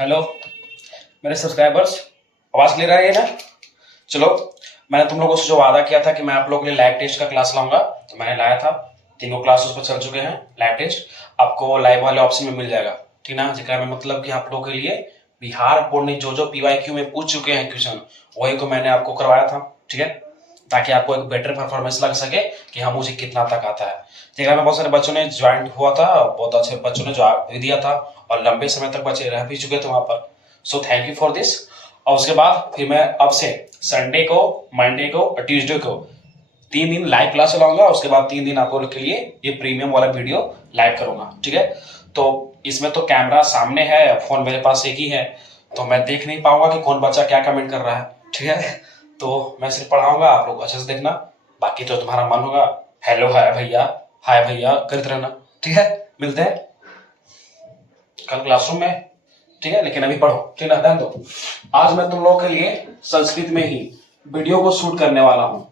Hello मेरे subscribers, आवाज़ clear आ रही है ना? चलो, मैंने तुम लोगों से जो वादा किया था कि मैं आप लोगों के लिए लाइव टेस्ट का क्लास लाऊंगा, तो मैंने लाया था। तीनों क्लास उस पर चल चुके हैं। लाइव टेस्ट आपको लाइव वाले ऑप्शन में मिल जाएगा, ठीक ना? जिसका मैं मतलब कि आप लोगों के लिए बिहार बोर्ड ने जो जो PYQ में पूछ चुके हैं क्वेश्चन, वही को मैंने आपको करवाया था, ठीक है? ताकि आपको एक बेटर परफॉर्मेंस लग सके कि हाँ मुझे कितना तक आता है। ठीक में बहुत सारे बच्चों ने ज्वाइन हुआ था, बहुत अच्छे बच्चों ने जवाब भी दिया था और लंबे समय तक बच्चे रह भी चुके थे वहां पर। So thank you for this. और उसके बाद फिर मैं अब से संडे को, मंडे को और ट्यूसडे को 3 दिन लाइव क्लास चलाऊंगा। उसके बाद 3 दिन आप लोगों के लिए ये प्रीमियम वाला वीडियो लाइव करूंगा, ठीक है? तो इसमें तो कैमरा सामने है, फोन मेरे पास एक ही है, तो मैं देख नहीं पाऊंगा कि कौन बच्चा क्या कमेंट कर रहा है, ठीक है? तो मैं सिर्फ पढ़ाऊंगा, आप लोग अच्छे से देखना। बाकी तो तुम्हारा मन होगा हेलो हाय भैया करते रहना, ठीक है? मिलते हैं कल क्लासरूम में, ठीक है? लेकिन अभी पढ़ो, ठीक है? ध्यान दो। आज मैं तुम लोगों के लिए संस्कृत में ही वीडियो को शूट करने वाला हूँ,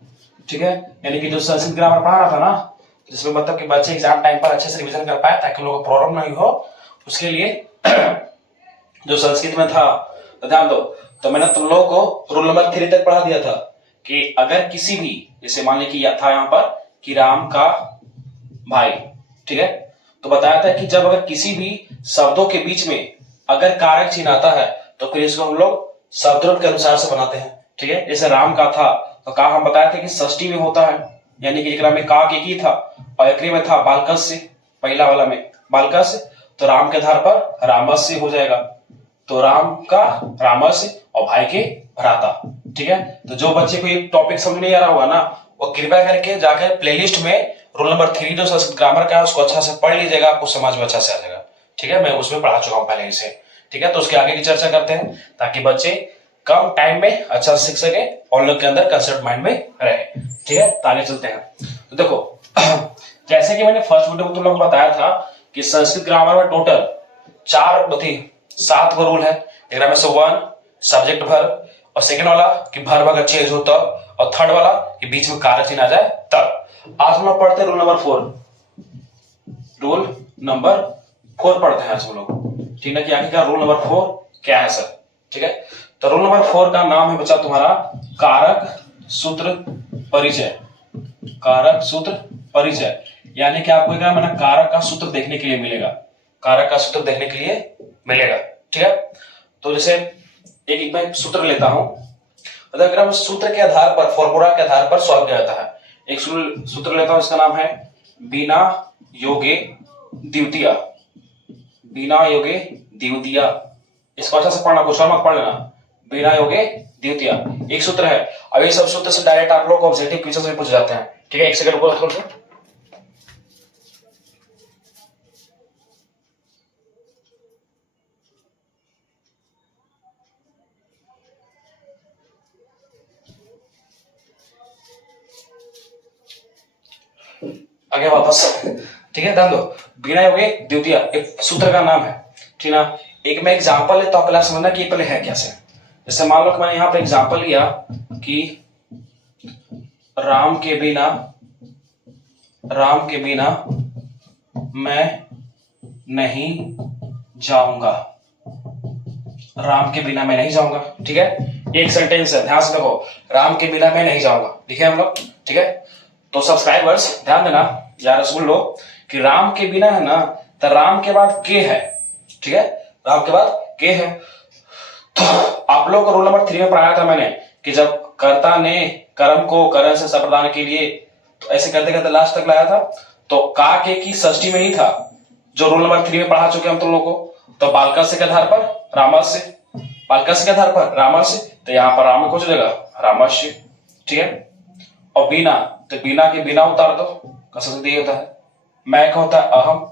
ठीक है? यानी कि जो संस्कृत ग्रामर पढ़ा रहा था ना, जिसमें मतलब कि बच्चे एग्जाम टाइम पर अच्छे से रिवीजन कर पाए ताकि लोगों को प्रॉब्लम नहीं हो, उसके लिए जो संस्कृत में था, तो ध्यान दो। तो मैंने तुम लोगों को रूल नंबर 3 तक पढ़ा दिया था कि अगर किसी भी, जैसे मान लीजिए कि था यहाँ पर कि राम का भाई, ठीक है? तो बताया था कि जब अगर किसी भी शब्दों के बीच में अगर कारक चिन्ह आता है तो फिर इसको हम लोग शब्दरूप के अनुसार से बनाते हैं, ठीक है? जैसे राम का था, तो का हम बताया था कि षष्ठी में होता है, यानी कि एकरा में का के की था और एकरे में था बालकस्य, पहला वाला में बालकस्य, तो राम के आधार पर रामस्य हो जाएगा। तो राम का रामस्य और भाई के भ्राता, ठीक है? तो जो बच्चे को ये टॉपिक समझ नहीं आ रहा होगा ना, वो कृपया करके जाकर प्लेलिस्ट में रोल नंबर 3 जो संस्कृत ग्रामर का है उसको अच्छा से पढ़ लीजिएगा, आपको समझ में अच्छा से आ जाएगा, ठीक है? मैं उसमें पढ़ा चुका हूं पहले इसे, ठीक है? तो उसके आगे की चर्चा करते हैं ताकि बच्चे कम टाइम में अच्छा से सीख सके और लोग के अंदर कंसेप्ट माइंड में रहे, ठीक है? तो आगे चलते हैं। तो देखो जैसे कि मैंने फर्स्ट वीडियो में तुम लोगों को बताया था कि संस्कृत ग्रामर में टोटल 7 गो रूल है। एक में से 1 सब्जेक्ट वर्ब, और सेकंड वाला कि वर्ब अगर चेंज हो तब, और थर्ड वाला कि बीच में कारक चिन्ह आ जाए तब। आज हम लोग पढ़ते हैं रूल नंबर 4। रूल नंबर 4 पढ़ते हैं आज हम लोग, ठीक है? कि आखिरकार रूल नंबर 4 क्या है सर, ठीक है? तो रूल नंबर 4 का नाम है बच्चा तुम्हारा कारक सूत्र परिचय। कारक सूत्र परिचय यानी कि आपको क्या मैंने कारक का सूत्र देखने के लिए मिलेगा, कारक का सूत्र देखने के लिए मिलेगा, ठीक है? तो जैसे एक मैं सूत्र लेता हूं, अगर सूत्र के आधार पर, फॉर्मूला के आधार पर सॉल्व किया जाता है। एक सूत्र लेता हूं, इसका नाम है बिना योगे द्वितीय। बिना योगे द्वितीय, इसको अच्छा से पढ़ना, कुछ और मत पढ़ लेना। बिना योगे द्वितीय एक सूत्र है। अब ये सब सूत्र से डायरेक्ट आप लोग को ऑब्जेक्टिव क्वेश्चन में पूछ जाते हैं, ठीक है? एक सेकंड रुको थोड़ा सा। आगे वापस, ठीक है? ध्यान दो, बिना योगे द्वितीय एक सूत्र का नाम है, ठीक ना? एक मैं एग्जांपल लेता हूं, पहले समझना कि पहले है कैसे। जैसे मान लो कि मैंने यहां पर एग्जांपल लिया कि राम के बिना मैं नहीं जाऊंगा। राम के बिना मैं नहीं जाऊंगा, ठीक है? एक सेंटेंस है, ध्यान से देखो, राम के बिना मैं नहीं जाऊंगा, लिखे हम लोग, ठीक है? तो सब्सक्राइबर्स ध्यान देना, यार सुन लो कि राम के बिना है ना, तो राम के बाद के है, ठीक है? राम के बाद के है। तो आप लोग को रूल नंबर 3 में पढ़ाया था मैंने कि जब कर्ता ने कर्म को करण से संप्रदान के लिए, तो ऐसे करते करते लास्ट तक लाया था। तो का के की षष्ठी में ही था जो रूल नंबर 3 में पढ़ा चुके हम तुम लोग को। तो बालकस्य के आधार पर रामस्य, बालकस्य के आधार पर रामस्य, तो यहाँ पर राम को जाएगा रामस्य, ठीक है? और बिना, तो बिना के बिना उतार दो, कसरत ये होता है। मैं का होता है अहम,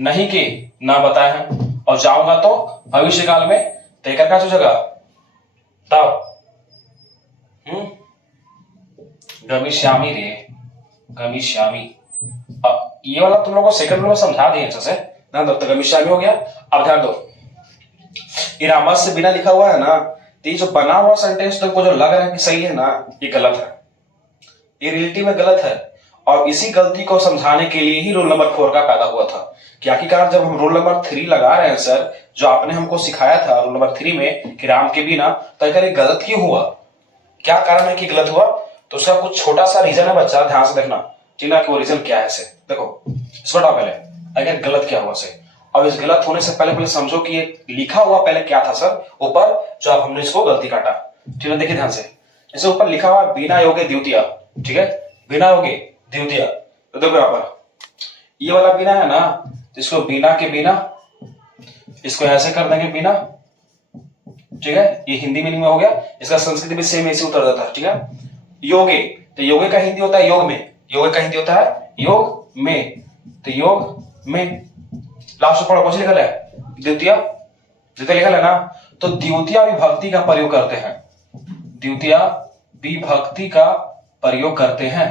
नहीं के ना बताए हैं, और जाऊंगा तो भविष्य काल में, तो एक क्या जगह तब, गमिष्यामि रे, गमिष्यामि। अब ये वाला तुम लोगों को सेकंड में समझा दिए अच्छे से, ध्यान दो। तो गमिष्यामि हो गया। अब ध्यान दो, ये रामस से बिना लिखा हुआ है ना, तो ये जो बना हुआ सेंटेंस तुमको जो लग रहा है कि सही है ना, ये गलत है, ये रिलेटिव में गलत है। और इसी गलती को समझाने के लिए ही रूल नंबर 4 का पैदा हुआ था कि आखिरकार जब हम रूल नंबर 3 लगा रहे हैं सर, जो आपने हमको सिखाया था रोल नंबर 3 में कि राम के बिना, तो अगर ये गलत क्यों हुआ, क्या कारण है कि गलत हुआ, तो उसका कुछ छोटा सा रीजन है बच्चा, ध्यान से देखना ठीक ना कि वो रीजन क्या है। से देखो इसको हटाओ पहले, अगर गलत क्या हुआ से। अब इस गलत होने से पहले समझो कि ये लिखा हुआ पहले क्या था सर ऊपर, जो आप हमने इसको गलती काटा, ठीक है। देखिए ध्यान से, जैसे ऊपर लिखा हुआ बिना योगे द्वितीय, ठीक है, बिना योगे द्वितीय। तो देखो यहाँ पर ये वाला बिना है ना, इसको बिना के बिना, इसको ऐसे कर देंगे बिना, ठीक है। ये हिंदी मीनिंग में हो गया, इसका संस्कृत में सेम ऐसे उतर जाता है, ठीक है। योगे, तो योगे का हिंदी होता है योग में, योगे का हिंदी होता है योग में, तो योग में लास्ट पढ़ो कुछ लिखा है द्वितीय, द्वितीय लिखा है ना, तो द्वितीय विभक्ति का प्रयोग करते हैं, द्वितीय विभक्ति का प्रयोग करते हैं।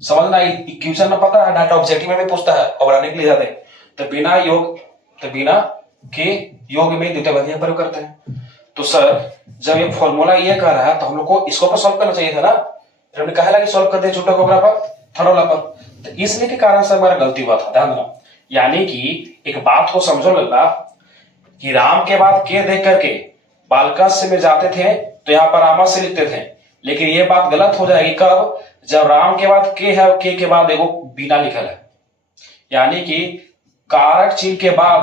समझना, क्वेश्चन में पता है डाटा ऑब्जेक्टिव में भी पूछता है और बनाने के लिए जाते हैं। तो बिना योग, तो बिना के योग में द्वितीय विभक्ति का प्रयोग करते हैं। तो सर जब ये फॉर्मूला ये कर रहा है तो हम लोग को इसको पर सॉल्व करना चाहिए था ना, फिर हमने कहा कि सॉल्व कर दिया छोटा कोबरा पर, थर्ड वाला पर, तो इसलिए के कारण से हमारा गलती हुआ था, ध्यान देना। यानी कि एक बात को समझो लल्ला कि राम के बाद के देख करके बालकास्य में जाते थे तो यहाँ पर रामा से लिखते थे, लेकिन ये बात गलत हो जाएगी कब, जब राम के बाद के है, के बाद एगो बिना लिखल है। यानी कि कारक चिन्ह के बाद,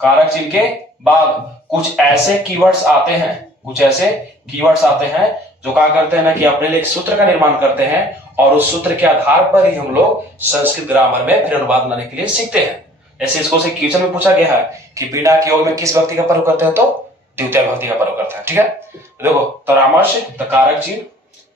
कारक चिन्ह के बाद कुछ ऐसे कीवर्ड्स आते हैं, कुछ ऐसे कीवर्ड्स आते हैं जो क्या करते हैं ना कि अपने लिए एक सूत्र का निर्माण करते हैं, और उस सूत्र के आधार पर ही हम लोग संस्कृत ग्रामर में फिर अनुवाद बनाने के लिए सीखते हैं। ऐसे इसको से क्वेश्चन में पूछा गया है कि बिना के योग में किस व्यक्ति का प्रयोग करते हैं, तो द्वितीय विभक्ति का प्रयोग करते हैं, ठीक है। देखो तरामर्श, तो कारक चिन्ह,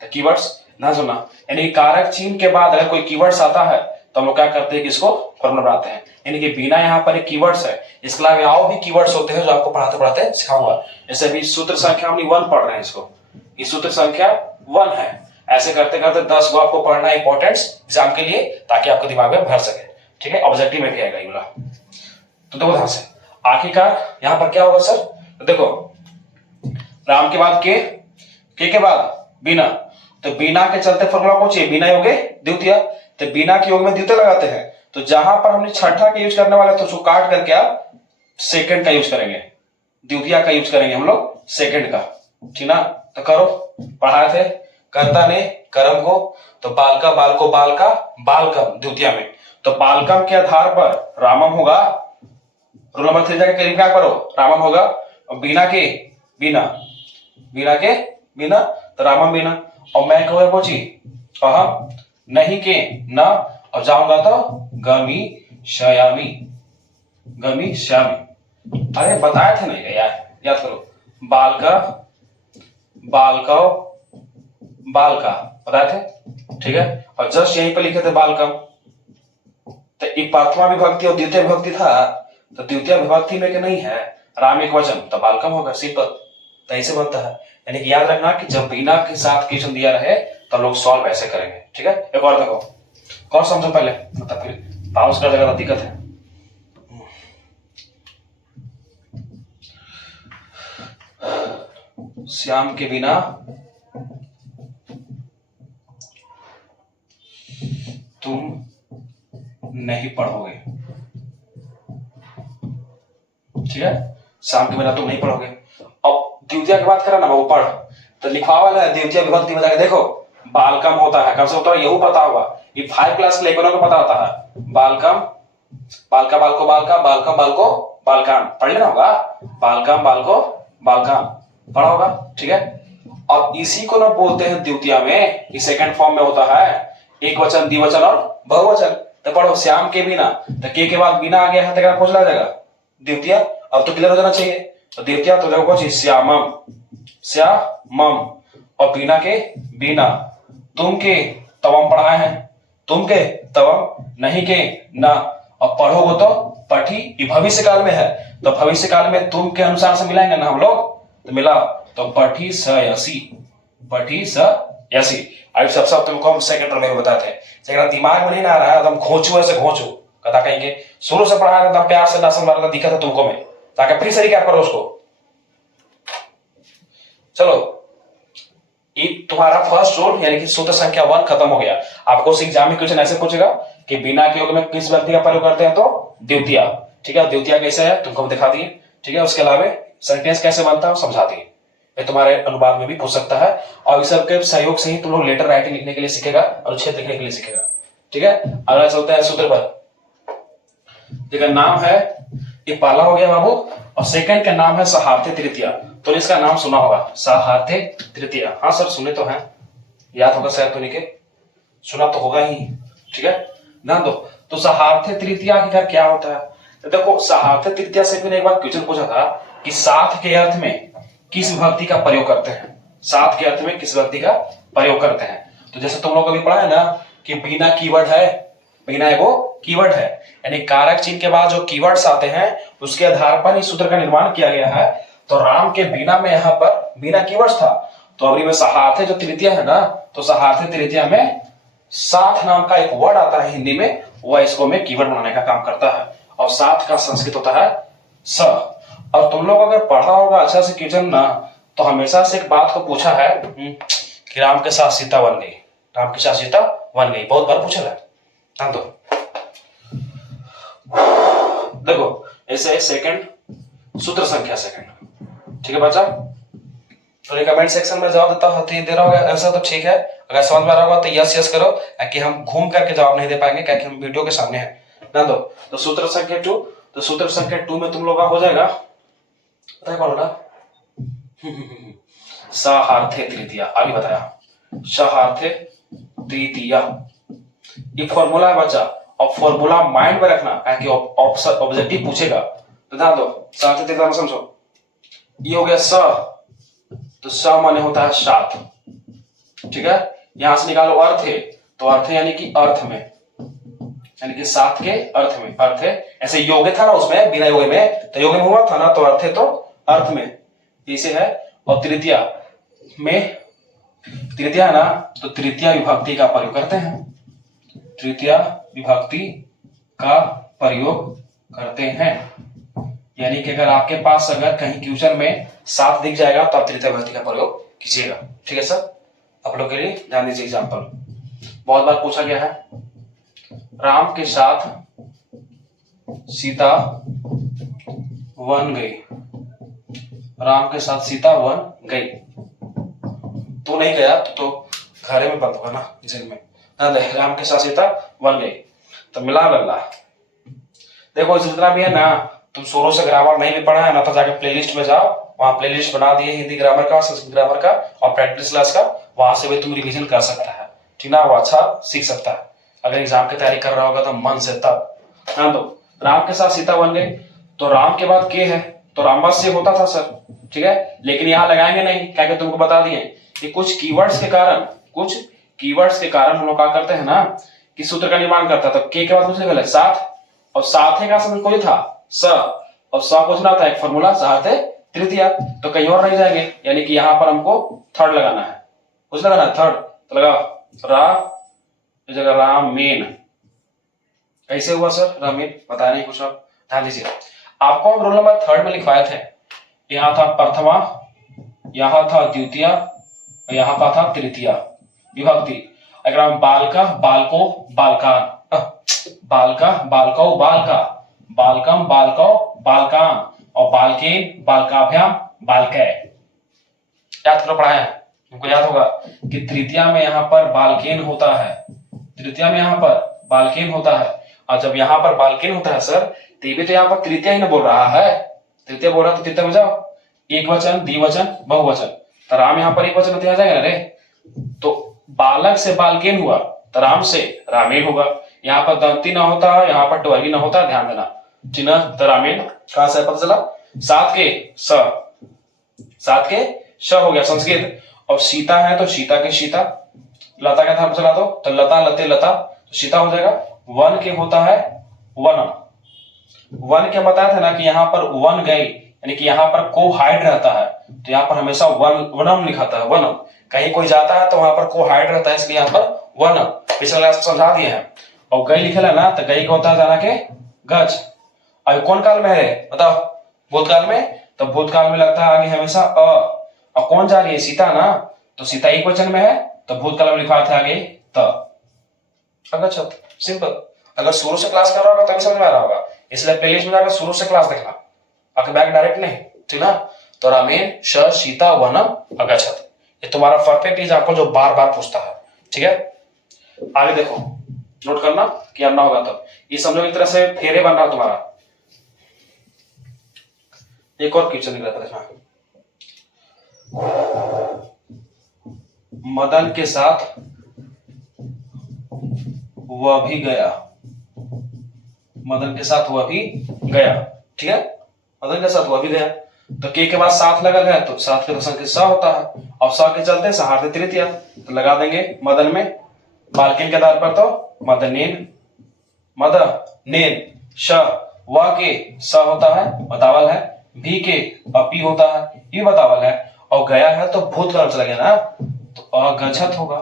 तो कीवर्ड्स ना सुनना, यानी कारक चिन्ह के बाद अगर कोई कीवर्ड्स आता है तो हम लोग क्या करते हैं कि इसको फॉर्मूला बनाते हैं। यानी कि बिना यहाँ पर एक कीवर्ड्स है, इसके अलावा और भी कीवर्ड्स होते हैं जो आपको पढ़ाते पढ़ाते सिखाऊंगा। जैसे अभी सूत्र संख्या हमने 1 पढ़ रहे हैं, इसको ये सूत्र संख्या 1 है। ऐसे करते करते 10 को आपको पढ़ना है इंपॉर्टेंट्स एग्जाम के लिए, ताकि आपको दिमाग में भर सके, ठीक है। ऑब्जेक्टिव में भी आएगा ये वाला। तो देखो ध्यान से, आखिरकार यहाँ पर क्या होगा सर, तो देखो राम के बाद के बाद बिना, तो बिना के चलते फॉर्मूला कौन चाहिए, बिना योगे द्वितीय, तो बिना के योग में द्वितीय लगाते हैं। तो जहां पर हमने छठा का यूज करने वाले तो उसको काट करके आप सेकंड का यूज करेंगे, द्वितीय का यूज करेंगे हम लोग सेकंड का, ठीक ना। तो करो, पढ़ाए थे कर्ता ने कर्म को, तो बालका बालको बालका बालकम द्वितीय में, तो बालकम के आधार पर रामम होगा, रोल नंबर 3 जाके करीब क्या करो, रामम होगा, और बिना के बिना, बिना के बिना, तो रामम बिना, और मैं कहूंगा पहुंची अहम, नहीं के ना, अब जाऊंगा तो गमी श्यामी, गमी श्यामी। अरे बताए थे नहीं यार, याद करो, बालका बालका बालका बताए थे, ठीक है। और जस्ट यहीं पर लिखे थे बालकम, तो एक प्रथमा विभक्ति और द्वितीय विभक्ति था, तो द्वितीय विभक्ति में के नहीं है, राम एक वचन, तो बालकम होगा, सिंपल, तो ऐसे बनता है। यानी कि याद रखना कि जब बिना के साथ क्वेश्चन दिया रहे तो लोग सॉल्व ऐसे करेंगे, ठीक है। एक और देखो, कौन समझो पहले, मतलब फिर पाउस कर देगा तो दिक्कत है। श्याम के बिना तुम नहीं पढ़ोगे, ठीक है, श्याम के बिना तुम नहीं पढ़ोगे। अब द्वितीय की बात करें ना, वो पढ़, तो लिखवा वाला है द्वितीय विभक्ति में जाके देखो, बालकम होता है, कम से कम यही पता होगा, ये 5 क्लास के लेवल को पता होता है, बालकम बालका बालको बालका बालकम बालको बालकाम पढ़ लेना होगा, बालकम बालको बालकाम पढ़ा होगा, ठीक है। अब इसी को ना बोलते हैं द्वितीय में, ये सेकंड फॉर्म में होता है, एक वचन द्विवचन और बहुवचन। तो पढ़ो श्याम के बिना, तो के बाद बिना आ गया है, तो पूछ जाएगा द्वितीय, अब तो क्लियर हो जाना चाहिए, तो द्वितीय तो देखो कौन, श्यामम श्यामम, और बिना के बिना, तुम के तवम पढ़ाए हैं, तुम के तवम, नहीं के ना, अब पढ़ोगे तो पठी, ये भविष्य काल में है, तो भविष्य काल में तुम के अनुसार से मिलाएंगे ना हम लोग, तो मिला, तो पठी सयसी, पठी सयसी। अब सब तुमको हम सेकंड में बताते हैं, लेकिन दिमाग में नहीं ना आ रहा है, एकदम घोंचू ऐसे घोंचू कथा कहेंगे, शुरू से पढ़ा रहे प्यार से ना समझ रहा, दिक्कत है तुमको में, ताकि फिर से क्या करो उसको। चलो, ये तुम्हारा फर्स्ट रूल यानी कि सूत्र संख्या 1 खत्म हो गया। आपको एग्जाम में क्वेश्चन ऐसे पूछेगा कि बिना के योग में किस व्यक्ति का प्रयोग करते हैं, तो द्वितीय। ठीक है, द्वितीय कैसे है तुमको हम दिखा दिए। ठीक है, उसके अलावा सेंटेंस कैसे बनता है समझा दिए। ये तुम्हारे अनुवाद में भी पूछ सकता है, और इस सबके सहयोग से ही तुम लोग लेटर राइटिंग लिखने के लिए सीखेगा, अनुच्छेद लिखने के लिए सीखेगा। ठीक है, अगला चलता है सूत्र पर। देखा नाम है, ये पहला हो गया बाबू, और सेकंड का नाम है सहार्थी तृतीय। तो इसका नाम सुना होगा, सहार्थी तृतीय। हाँ सर सुने तो हैं, याद होगा शायद तो, नहीं सुना तो होगा ही। ठीक है, ध्यान दो। तो सहार्थी तृतीय आखिर क्या होता है? तो देखो, सहार्थी तृतीय से मैंने एक बार क्वेश्चन पूछा था कि साथ के अर्थ में किस विभक्ति का प्रयोग करते हैं, साथ के अर्थ में किस विभक्ति का प्रयोग करते हैं। तो जैसे तुम लोग अभी पढ़ा है ना कि बिना कीवर्ड है, बिना वो कीवर्ड है, यानी कारक चिन्ह के बाद जो कीवर्ड्स आते हैं उसके आधार पर इस सूत्र का निर्माण किया गया है। तो राम के बिना में यहाँ पर बिना कीवर्ड्स था, तो अभी में सहार्थी जो तृतीय है ना, तो सहार्थी तृतीय में साथ नाम का एक वर्ड आता है हिंदी में, वह इसको में कीवर्ड बनाने का काम करता है। और साथ का संस्कृत होता है स। और तुम लोग अगर पढ़ा होगा अच्छा से क्वेश्चन ना, तो हमेशा से एक बात को पूछा है कि राम के साथ सीता बन गई, राम के साथ सीता बन गई, बहुत बार पूछा है। हाँ तो देखो ऐसे सेकंड सूत्र संख्या सेकंड। ठीक है बच्चा, तो कमेंट सेक्शन में जवाब दे रहा होगा ऐसा तो ठीक है, अगर समझ में आ रहा होगा तो यस यस करो, कि हम घूम करके जवाब नहीं दे पाएंगे क्योंकि हम वीडियो के सामने हैं ना। दो तो सूत्र संख्या 2, तो सूत्र संख्या 2 में तुम लोग का हो जाएगा, पता है कौन होगा? सहार्थी तृतीय। अभी बताया सहार्थी तृतीय, ये फॉर्मूला है बच्चा, और फॉर्मूला माइंड में रखना क्योंकि ऑब्जेक्टिव पूछेगा। तो ध्यान दो, सहार्थी तृतीय में समझो, ये हो गया स, तो स माने होता है साथ। ठीक है, यहां से निकालो अर्थ है, तो अर्थ यानी कि अर्थ में, यानी कि साथ के अर्थ में, अर्थ है ऐसे योग था ना उसमें, बिना योग में, तो योग में हुआ था ना, तो अर्थ है तो अर्थ में इसे है। और तृतीय में, तृतीय है ना, तो तृतीय विभक्ति का प्रयोग करते हैं, तृतीय विभक्ति का प्रयोग करते हैं। यानी कि अगर आपके पास अगर कहीं क्वेश्चन में साथ दिख जाएगा तो आप तृतीय विभक्ति का प्रयोग कीजिएगा। ठीक है सर, आप लोग के लिए ध्यान दीजिए। एग्जाम्पल बहुत बार पूछा गया है, राम के साथ सीता वन गई, राम के साथ सीता वन गई, तो नहीं गया तो घरे में बंद होगा ना, जेल में। राम के साथ सीता वन गई, तो मिला लल्ला। देखो जितना भी है ना, तुम शुरू से ग्रामर नहीं भी पढ़ा है ना, तो जाके प्लेलिस्ट में जाओ, वहां प्लेलिस्ट बना दिए हिंदी ग्रामर का, संस्कृत ग्रामर का और प्रैक्टिस क्लास का, वहां से भी तुम रिवीजन कर सकता है। ठीक ना, वो अच्छा सीख सकता है अगर एग्जाम की तैयारी कर रहा होगा तो मन से। तब हाँ, तो राम के साथ सीता बन गई, तो राम के बाद के है, तो रामवश से होता था सर। ठीक है, लेकिन यहाँ लगाएंगे नहीं, क्या तुमको बता दिए कि कुछ कीवर्ड्स के कारण हम लोग क्या करते हैं ना कि सूत्र का निर्माण करता है। तो के बाद कुछ निकले साथ, और साथ का समझ कोई था स, और स पूछना था एक फॉर्मूला सहार्थी तृतीय, तो कहीं और नहीं जाएंगे, यानी कि यहाँ पर हमको थर्ड लगाना है, कुछ लगाना है थर्ड, तो लगा रा इस जगह रामेन। कैसे हुआ सर रामेन, बताया नहीं कुछ, आप ध्यान दीजिए। आपको हम रोल नंबर 3 में लिखवाए थे, यहाँ था प्रथमा, यहाँ था द्वितीय, यहाँ पर था तृतीय विभक्ति। अगर हम बालका बालको बालकान, बालका बालको बालका, बालकम बालको बालकान, और बालकेन बालकाभ्याम बालकै। याद करो, पढ़ाया है तुमको, याद होगा कि तृतीया में यहाँ पर बालकेन होता है, तृतीया में यहाँ पर बालकेन होता है, और जब यहाँ पर बालकेन होता है सर, तो यहाँ पर तृतीया ही ना बोल रहा है, तृतीय बोल रहा है, तो तृतीय में जाओ, एक वचन द्विवचन बहुवचन, तो राम यहाँ पर एक वचन तो आ जाएगा रे, तो बालक से बालकेन हुआ तो राम से रामेन होगा। यहाँ पर दंती ना होता है, यहाँ पर ट्वर्गी ना होता, ध्यान देना। चिन्ह तो रामेन कहां से पता चला, सात के स हो गया संस्कृत, और सीता है तो सीता के सीता, लता का था चला तो लता लते लता, तो सीता हो जाएगा। वन के होता है वनम, वन के बताया था ना कि यहाँ पर वन गई, यानी कि यहाँ पर को हाइड रहता है, तो यहाँ पर हमेशा वनम लिखाता है, वनम। कहीं कोई जाता है तो वहां पर को हाइड रहता है, इसलिए यहाँ पर वनम, पिछले क्लास समझा दिए हैं। और गई लिखे ना, तो गई का होता है जाना के गज। और कौन काल में है बताओ, भूतकाल में, तो भूतकाल में लगता है आगे हमेशा अ, और कौन जा रही है सीता ना, तो सीता एक वचन में है, तो भूतकाल में लिखा था आगे त। अच्छा सिंपल। अगर शुरू से क्लास कर रहा होगा तभी समझ में आ रहा होगा, इसलिए प्लेलिस्ट में जाकर शुरू से क्लास देखना, आके बैक डायरेक्ट नहीं, ठीक ना। तो रामेन श सीता वनम अगच्छत, ये तुम्हारा परफेक्ट एग्जाम्पल जो बार बार पूछता है, ठीक है। आगे देखो, नोट करना कि आना होगा तो ये समझो एक तरह से फेरे बन रहा तुम्हारा। एक और क्वेश्चन निकला था, देखना। मदन के साथ वह भी गया, मदन के साथ वह भी गया, ठीक है। मदन के साथ वह भी गया, तो के बाद साथ लगल है तो साथ के संख्या स होता है, और स के चलते सहार्थ तृतीया, तो लगा देंगे मदन में बालकिन के आधार पर, तो मदनेन, मदनेन श, व के स होता है बतावल है, भी के अपी होता है ये बतावल है, और गया है तो भूतकाल चला गया ना, तो अगच्छत होगा,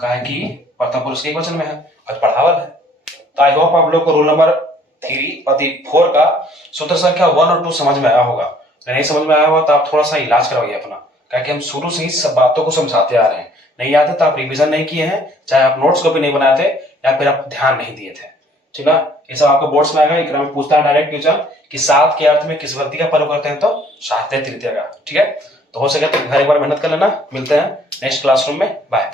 काहे कि प्रथम पुरुष के वचन में है और पढ़ावल है। तो आई होप आप लोग को रोल नंबर 3 और 4 का सूत्र संख्या 1 और 2 समझ में आया होगा। नहीं समझ में आया होगा तो आप थोड़ा सा इलाज करवाइए अपना, क्योंकि हम शुरू से ही सब बातों को समझाते आ रहे हैं। नहीं आते तो आप रिवीजन नहीं किए हैं, चाहे आप नोट्स को भी नहीं बनाए थे या फिर आप ध्यान नहीं दिए थे, ठीक है। ये सब आपको बोर्ड्स में आएगा, एक में पूछता है डायरेक्ट क्वेश्चन कि साथ के अर्थ में किस व्यक्ति का प्रयोग करते हैं, तो साहित्य तृतीया का, ठीक है। तो हो सके तो घर एक बार मेहनत कर लेना। मिलते हैं नेक्स्ट क्लासरूम में, बाय।